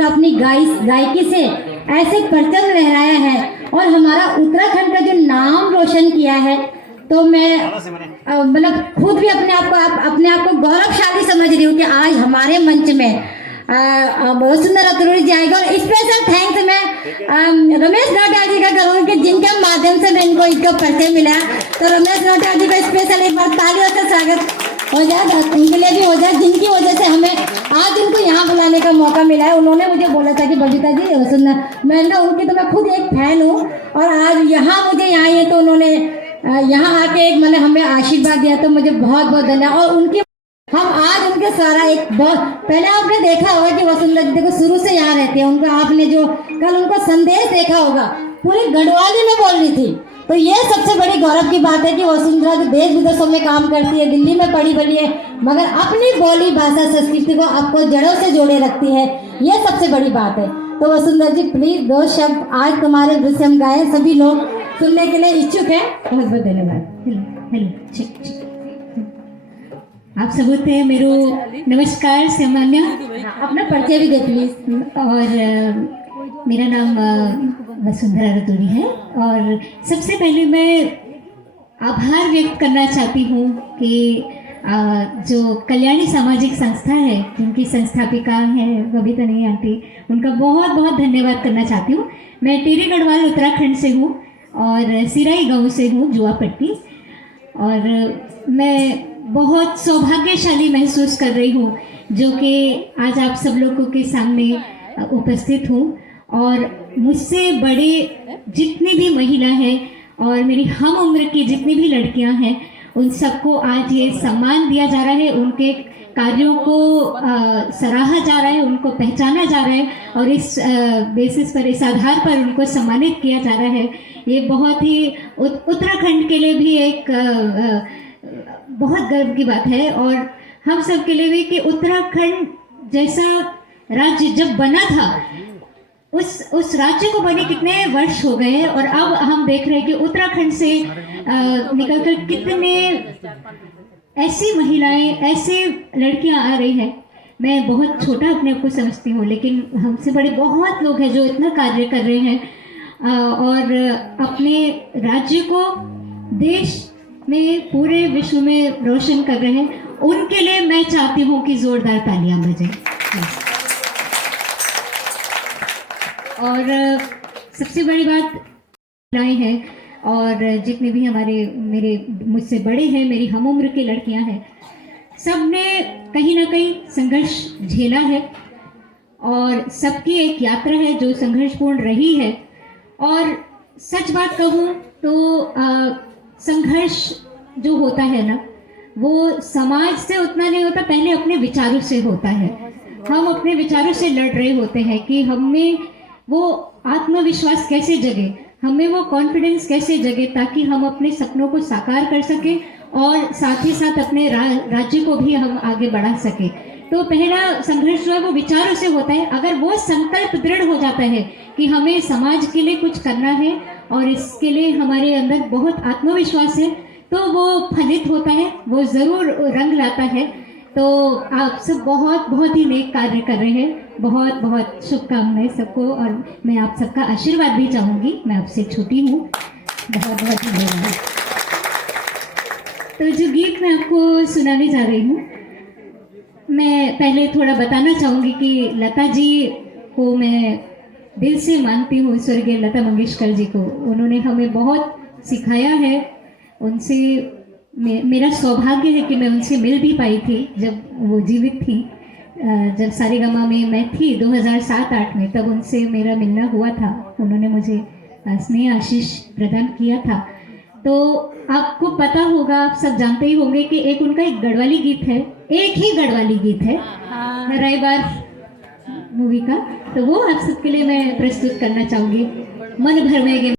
ने अपनी गायकी से ऐसे परचम लहराया है और हमारा उत्तराखंड का जो नाम रोशन किया है, तो मैं मतलब खुद भी अपने आप को गौरवशाली समझ रही हूँ कि आज हमारे मंच में वसुंधरा अतुरी जी आएगा। और स्पेशल थैंक्स मैं रमेश नोटियाल जी का करूँगी कि जिनके माध्यम से मैं इनको परिचय मिला। तो रमेश नोटियाल जी का स्पेशल एक बार तालियों से स्वागत हो जाए, उनके लिए भी हो जाए, जिनकी वजह से हमें आज उनको यहाँ बुलाने का मौका मिला है। उन्होंने मुझे बोला था कि बबीता जी वसुंधरा, मैंने उनकी तो मैं खुद एक फैन हूँ और आज यहाँ मुझे यहाँ है, तो उन्होंने यहाँ आके एक मैंने हमें आशीर्वाद दिया, तो मुझे बहुत बहुत धन्यवाद। और उनकी हम आज उनके सारा एक बहुत पहले आपने देखा होगा कि वसुंधरा जी देखो शुरू से यहाँ रहते हैं, उनको आपने जो कल उनको संदेश देखा होगा पूरी गढ़वाली में बोल रही थी। तो ये सबसे बड़ी गौरव की बात है कि वसुंधरा जी देश विदेशों में काम करती है, दिल्ली में पढ़ी बड़ी है, मगर अपनी बोली भाषा संस्कृति को आपको जड़ों से जोड़े रखती है, ये सबसे बड़ी बात है। तो वसुंधरा जी प्लीज दो शब्द आज तुम्हारे विषय में गाए, सभी लोग सुनने के लिए इच्छुक है। बहुत बहुत धन्यवाद। हेलो आप सबूते मेरो नमस्कार सामान्य अपना परिचय भी दे प्लीज। और मेरा नाम वसुंधरा रतूड़ी है और सबसे पहले मैं आभार व्यक्त करना चाहती हूँ कि जो कल्याणी सामाजिक संस्था है जिनकी संस्थापिका है बबीता नहीं आंटी, उनका बहुत बहुत धन्यवाद करना चाहती हूँ। मैं टेरी गढ़वाल उत्तराखंड से हूँ और सिराई गांव से हूँ जुआपट्टी, और मैं बहुत सौभाग्यशाली महसूस कर रही हूँ जो कि आज आप सब लोगों के सामने उपस्थित हूँ। और मुझसे बड़े जितनी भी महिला हैं और मेरी हम उम्र की जितनी भी लड़कियाँ हैं, उन सबको आज ये सम्मान दिया जा रहा है, उनके कार्यों को सराहा जा रहा है, उनको पहचाना जा रहा है और इस बेसिस पर, इस आधार पर उनको सम्मानित किया जा रहा है। ये बहुत ही उत्तराखंड के लिए भी एक बहुत गर्व की बात है और हम सब के लिए भी कि उत्तराखंड जैसा राज्य जब बना था, उस राज्य को बने कितने वर्ष हो गए और अब हम देख रहे हैं कि उत्तराखंड से निकलकर कितने ऐसी महिलाएं, ऐसे लड़कियां आ रही हैं। मैं बहुत छोटा अपने आप को समझती हूँ, लेकिन हमसे बड़े बहुत लोग हैं जो इतना कार्य कर रहे हैं और अपने राज्य को देश में, पूरे विश्व में रोशन कर रहे हैं। उनके लिए मैं चाहती हूँ कि जोरदार तालियां बजें। और सबसे बड़ी बात महिलाएं हैं और जितने भी मेरे मुझसे बड़े हैं, मेरी हम उम्र की लड़कियां हैं, सब ने कहीं ना कहीं संघर्ष झेला है और सबकी एक यात्रा है जो संघर्षपूर्ण रही है। और सच बात कहूँ तो संघर्ष जो होता है ना, वो समाज से उतना नहीं होता, पहले अपने विचारों से होता है। हम अपने विचारों से लड़ रहे होते हैं कि हमें वो आत्मविश्वास कैसे जगे, हमें वो कॉन्फिडेंस कैसे जगे, ताकि हम अपने सपनों को साकार कर सकें और साथ ही साथ अपने राज्य को भी हम आगे बढ़ा सकें। तो पहला संघर्ष जो है वो विचारों से होता है। अगर वो संकल्प दृढ़ हो जाता है कि हमें समाज के लिए कुछ करना है और इसके लिए हमारे अंदर बहुत आत्मविश्वास है, तो वो फलित होता है, वो ज़रूर रंग लाता है। तो आप सब बहुत बहुत ही नेक कार्य कर रहे हैं। बहुत बहुत शुभकामनाएं सबको और मैं आप सबका आशीर्वाद भी चाहूँगी। मैं आपसे छोटी हूँ। बहुत बहुत धन्यवाद। तो जो गीत मैं आपको सुनाने जा रही हूँ, मैं पहले थोड़ा बताना चाहूँगी कि लता जी को मैं दिल से मानती हूँ, स्वर्गीय लता मंगेशकर जी को। उन्होंने हमें बहुत सिखाया है। उनसे मेरा सौभाग्य है कि मैं उनसे मिल भी पाई थी जब वो जीवित थी। जब सारेगामा में मैं थी 2007-8 में, तब उनसे मेरा मिलना हुआ था। उन्होंने मुझे स्नेह आशीष प्रदान किया था। तो आपको पता होगा, आप सब जानते ही होंगे कि एक उनका एक गढ़वाली गीत है, एक ही गढ़वाली गीत है रायबार मूवी का। तो वो आप सबके लिए मैं प्रस्तुत करना चाहूँगी। मन भर में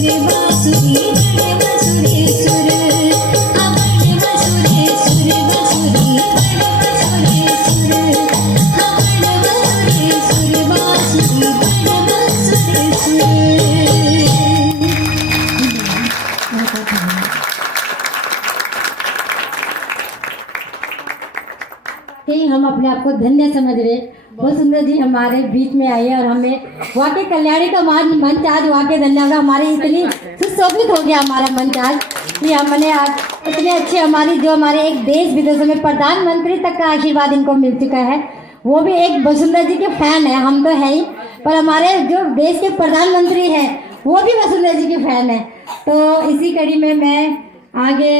सुरे बासुरी बड़े बसुरे सुर हाँ बड़े बसुरे सुर बसुरी बड़े बसुरे सुर हाँ बड़े बसुरे सुर बासुरी बड़े बसुरे सुर। कि हम अपने आप को धन्य समझ रहे। बहुत सुंदर जी हमारे बीच में आए और हमें वाकई कल्याणी का मंच आज वाकई धन्यवाद। हमारे इतनी सुशोभित हो गया हमारा मंच आज कि हमने आज इतने अच्छे हमारी जो हमारे एक देश विदेशों में प्रधानमंत्री तक का आशीर्वाद इनको मिल चुका है। वो भी एक वसुंधरा जी के फैन है, हम तो है ही, पर हमारे जो देश के प्रधानमंत्री हैं वो भी वसुंधरा जी के फैन है। तो इसी कड़ी में मैं आगे